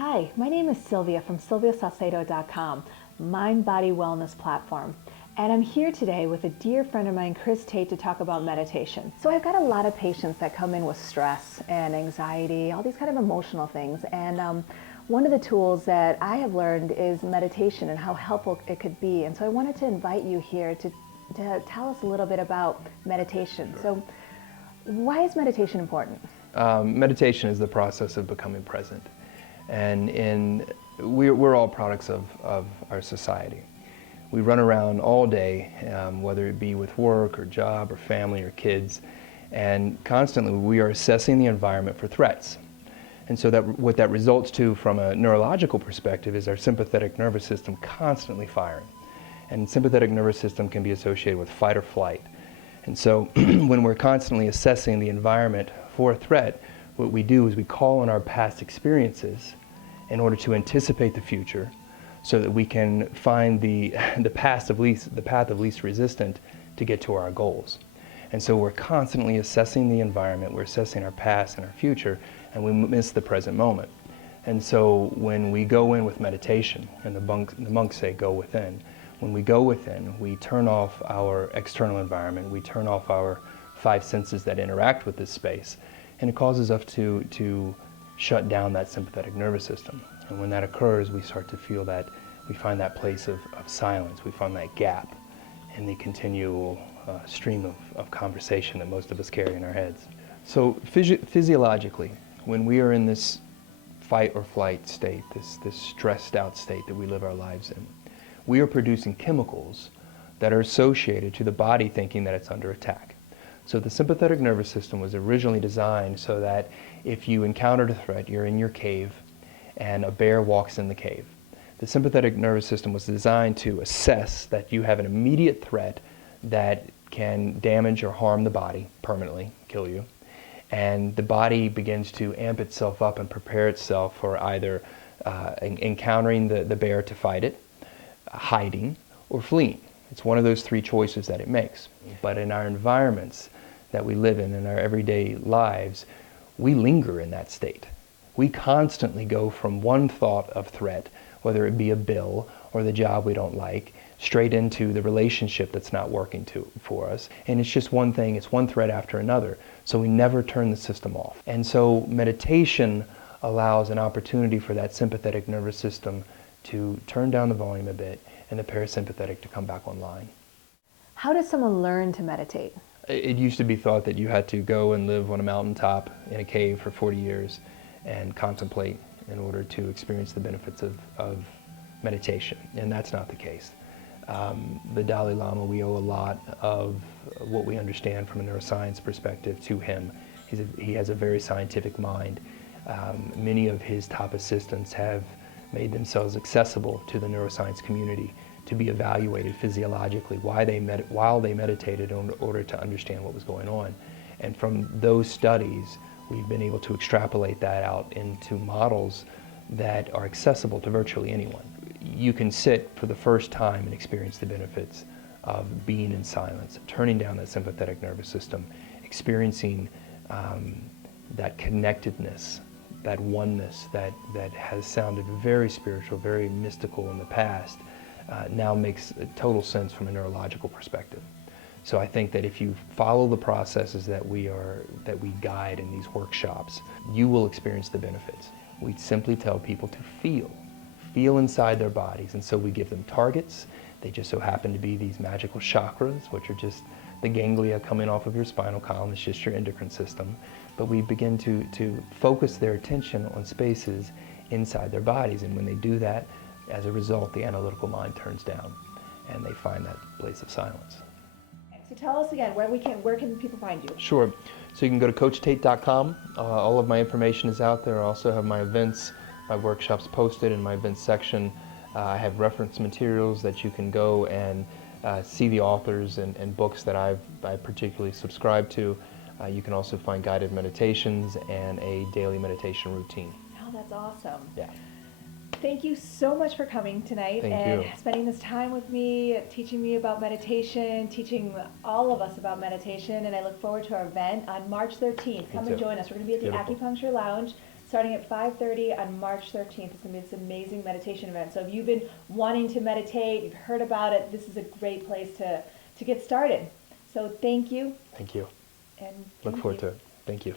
Hi, my name is Sylvia from sylviasalcedo.com, Mind Body Wellness Platform. And I'm here today with a dear friend of mine, Chris Tate, to talk about meditation. So I've got a lot of patients that come in with stress and anxiety, all these kind of emotional things. And one of the tools that I have learned is meditation and how helpful it could be. And so I wanted to invite you here to tell us a little bit about meditation. Sure. So why is meditation important? Meditation is the process of becoming present. And we're all products of our society. We run around all day, whether it be with work or job or family or kids, and constantly we are assessing the environment for threats. And so what that results to from a neurological perspective is our sympathetic nervous system constantly firing. And sympathetic nervous system can be associated with fight or flight. And so when we're constantly assessing the environment for a threat, what we do is we call on our past experiences in order to anticipate the future so that we can find the path of least resistance to get to our goals. And so we're constantly assessing the environment, we're assessing our past and our future, and we miss the present moment. And so when we go in with meditation, and the monks say go within, when we go within, we turn off our external environment, we turn off our five senses that interact with this space, and it causes us to shut down that sympathetic nervous system. And when that occurs, we start to feel that, we find that place of silence, we find that gap in the continual stream of conversation that most of us carry in our heads. So physiologically, when we are in this fight or flight state, this stressed out state that we live our lives in, we are producing chemicals that are associated to the body thinking that it's under attack. So the sympathetic nervous system was originally designed so that if you encountered a threat, you're in your cave and a bear walks in the cave. The sympathetic nervous system was designed to assess that you have an immediate threat that can damage or harm the body permanently, kill you. And the body begins to amp itself up and prepare itself for either encountering the bear to fight it, hiding, or fleeing. It's one of those three choices that it makes. But in our environments that we live in our everyday lives, we linger in that state. We constantly go from one thought of threat, whether it be a bill or the job we don't like, straight into the relationship that's not working for us. And it's just one thing, it's one threat after another. So we never turn the system off. And so meditation allows an opportunity for that sympathetic nervous system to turn down the volume a bit and the parasympathetic to come back online. How does someone learn to meditate? It used to be thought that you had to go and live on a mountaintop in a cave for 40 years and contemplate in order to experience the benefits of meditation, and that's not the case. The Dalai Lama, we owe a lot of what we understand from a neuroscience perspective to him. He has a very scientific mind. Many of his top assistants have made themselves accessible to the neuroscience community to be evaluated physiologically while they meditated in order to understand what was going on. And from those studies, we've been able to extrapolate that out into models that are accessible to virtually anyone. You can sit for the first time and experience the benefits of being in silence, turning down that sympathetic nervous system, experiencing that connectedness, that oneness that has sounded very spiritual, very mystical in the past, now makes total sense from a neurological perspective. So I think that if you follow the processes that we guide in these workshops, you will experience the benefits. We simply tell people to feel inside their bodies, and so we give them targets. They just so happen to be these magical chakras, which are just the ganglia coming off of your spinal column. It's just your endocrine system. But we begin to focus their attention on spaces inside their bodies, and when they do that, as a result, the analytical mind turns down and they find that place of silence. So tell us again, where can people find you? Sure. So you can go to CoachTate.com. All of my information is out there. I also have my events, my workshops posted in my events section. I have reference materials that you can go and see the authors and books that I particularly subscribe to. You can also find guided meditations and a daily meditation routine. Oh, that's awesome. Yeah. Thank you so much for coming tonight and spending this time with me, teaching me about meditation, teaching all of us about meditation, and I look forward to our event on March 13th. Come and join us. We're going to be at the Acupuncture Lounge, starting at 5:30 on March 13th. It's going to be this amazing meditation event. So if you've been wanting to meditate, you've heard about it, this is a great place to get started. So thank you. Thank you. And Look forward to it. Thank you.